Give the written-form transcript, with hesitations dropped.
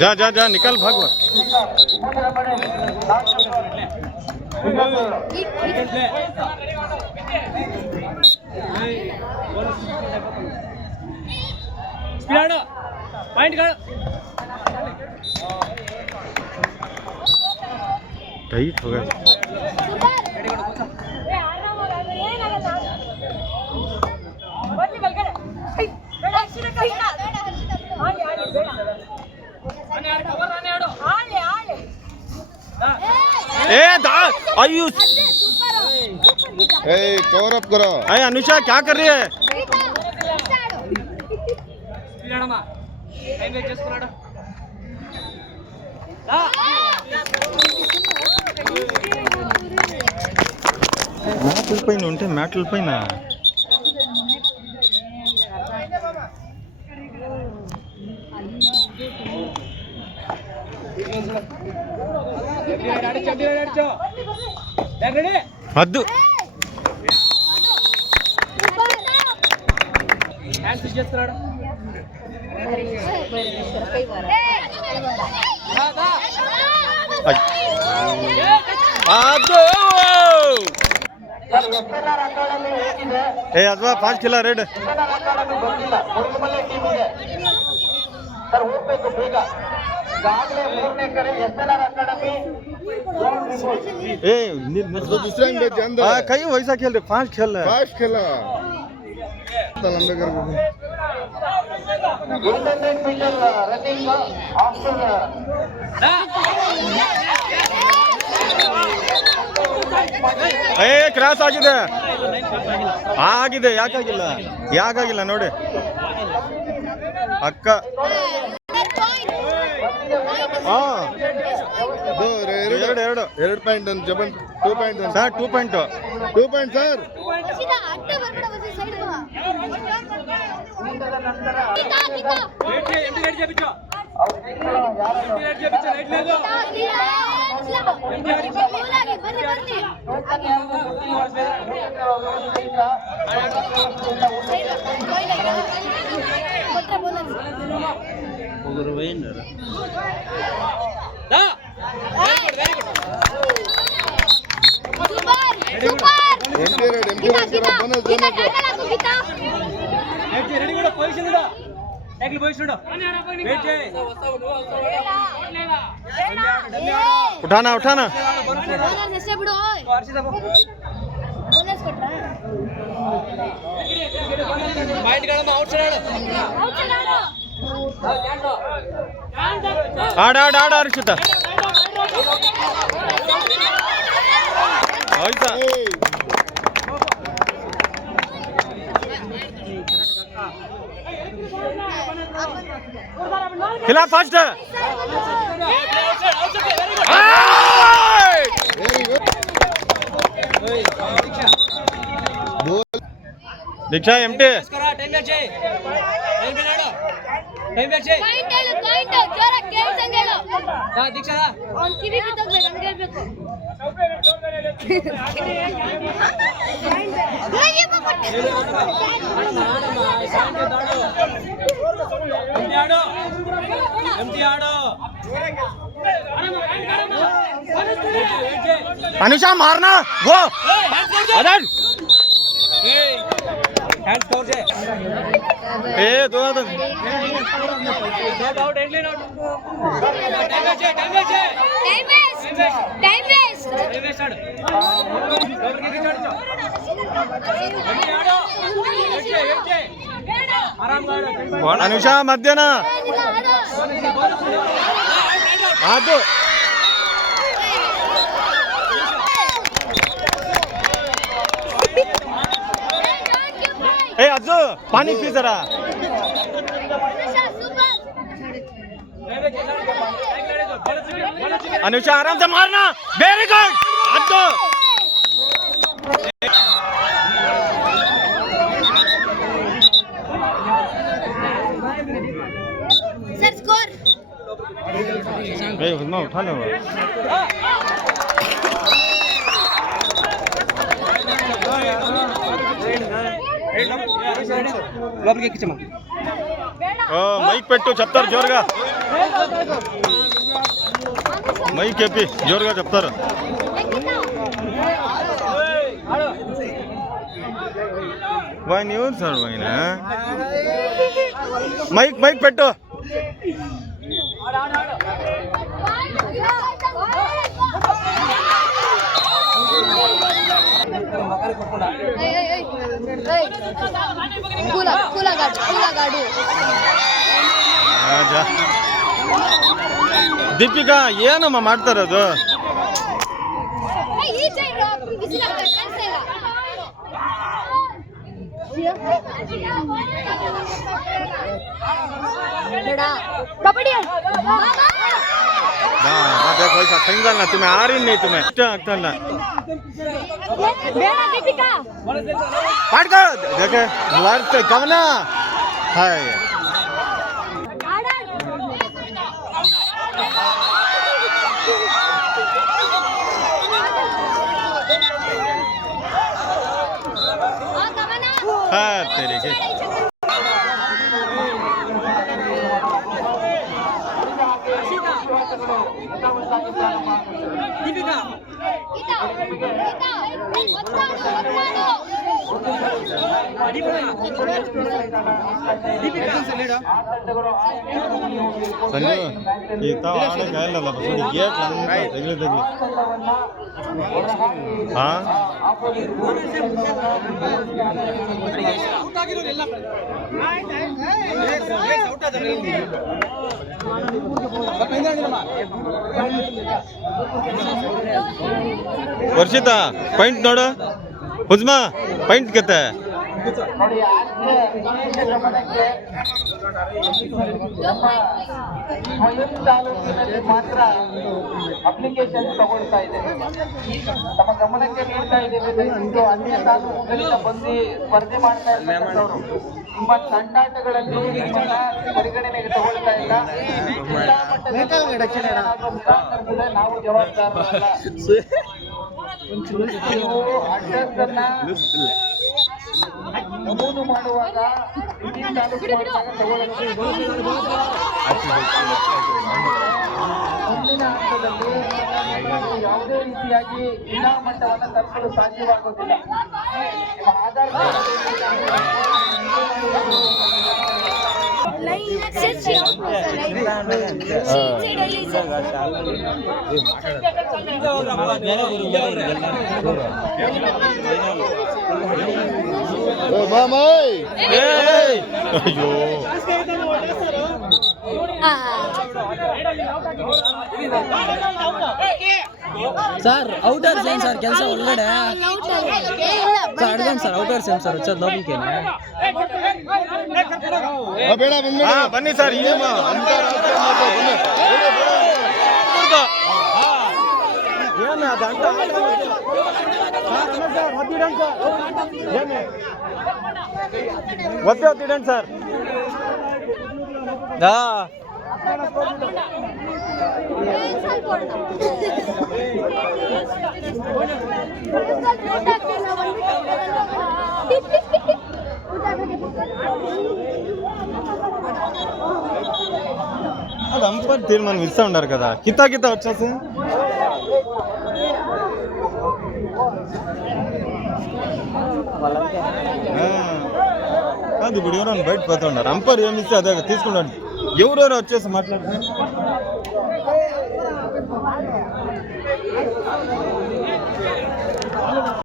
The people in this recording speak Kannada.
जा जा जा निकल भाग टाइट हो गया आयुष कवर अप करो। अरे अनुषा क्या कर रही है? మ్యాట్ల పైన ఉంటే మ్యాట్ల పైన వద్దు ए अथवा 5 खिला रेड कहीं वैसा खेल रहे 5 खेल रहे 5 खेला लंबे कर ಕ್ರಾಸ್ ಆಗಿದೆ ಯಾಕಾಗಿಲ್ಲ ನೋಡಿ ಅಕ್ಕ ಎರಡು ಪಾಯಿಂಟ್ ಜಬನ್ 2 ಪಾಯಿಂಟ್ ಸರ್ 2 ಪಾಯಿಂಟ್ ಸರ್ उठाना आड़ हर्षिता खिला फास्ट दीक्षा एमटी अनुषा मारना वो अदर ए दो अनुषा मध्याह्न ಅದು ए अज्जू पानी पी जरा अनुषा आराम से मारना very good Ajju sir score उठा लो మైక్ పెట్టు చెప్తారు జోరుగా మైక్ చెప్పి జోరుగా చెప్తారు వాయిని ఎవరు సార్ వాయిన మైక్ మైక్ పెట్టు ದೀಪಿಕಾ ಏನಮ್ಮ ಮಾಡ್ತಾರದು कबड्डी देखो ऐसा सिंगल ना तुम्हें आ रही नहीं तुम्हें अच्छा ना दीपिका पाट का देखे वर्त कवना हाय हाँ तेरे के संजू इतना आने गए ना बस ये लंगा तगले तगले हाँ वर्षिता पॉइंट नोड़ हुज्मा पॉइंट कहते हैं ಸ್ವಯಂ ತಾಲೂಕಿನಲ್ಲಿ ಮಾತ್ರ ಅಪ್ಲಿಕೇಶನ್ ತಗೊಳ್ತಾ ಇದೆ. ತಮ್ಮ ಗಮನಕ್ಕೆ ನೀಡ್ತಾ ಇದ್ದೇವೆ. ದಯವಿಟ್ಟು ಅನ್ಯ ತಾಲೂಕುಗಳಿಂದ ಬಂದು ಸ್ಪರ್ಧೆ ಮಾಡ್ತಾ ಇರ್ತಕ್ಕಂಥವ್ರು ನಿಮ್ಮ ತಂಡಾಟಗಳಲ್ಲಿ ನಿಮ್ಮನ್ನ ಪರಿಗಣನೆಗೆ ತಗೊಳ್ತಾ ಇಲ್ಲ. ಜಿಲ್ಲಾ ಮಟ್ಟದ ನಾವು ಜವಾಬ್ದಾರರಲ್ಲ. ನೀವು ಅಡ್ರೆಸ್ ಅನ್ನ ನಮೂದು ಮಾಡುವಾಗ ಇಡೀ ತಾಲೂಕು ಮಾಡಿದಾಗ ತಗೊಳ್ಳೋದು ಮುಂದಿನ ಹಂತದಲ್ಲಿ ಯಾವುದೇ ರೀತಿಯಾಗಿ ಜಿಲ್ಲಾ ಮಟ್ಟವನ್ನು ತಲುಪಲು ಸಾಧ್ಯವಾಗುವುದಿಲ್ಲ. ನಿಮ್ಮ ಆಧಾರ್ ಅಯ್ಯೋ ಸರ್ ಔಟರ್ಸ್ ಏನು ಸರ್ ಕೆಲಸ ಒಳಗಡೆ ಸರ್ ಅಡ್ಗನ್ ಸರ್ ಔಟರ್ಸ್ ಏನು ಸರ್ వచ్చేది లోపలికి ಬನ್ನಿ ಸರ್ ಒತ್ತಿಡಂడి ಸರ್ అది అంపైర్ తీర్మానం ఇస్తా ఉండారు కదా కితా వచ్చేసి అది ఇప్పుడు ఎవరైనా బయట పోతూ ఉన్నారు అంపైర్ ఏమి ఇస్తే అదే తీసుకుంటాను ఎవరెవరు వచ్చేసి మాట్లాడుతున్నారు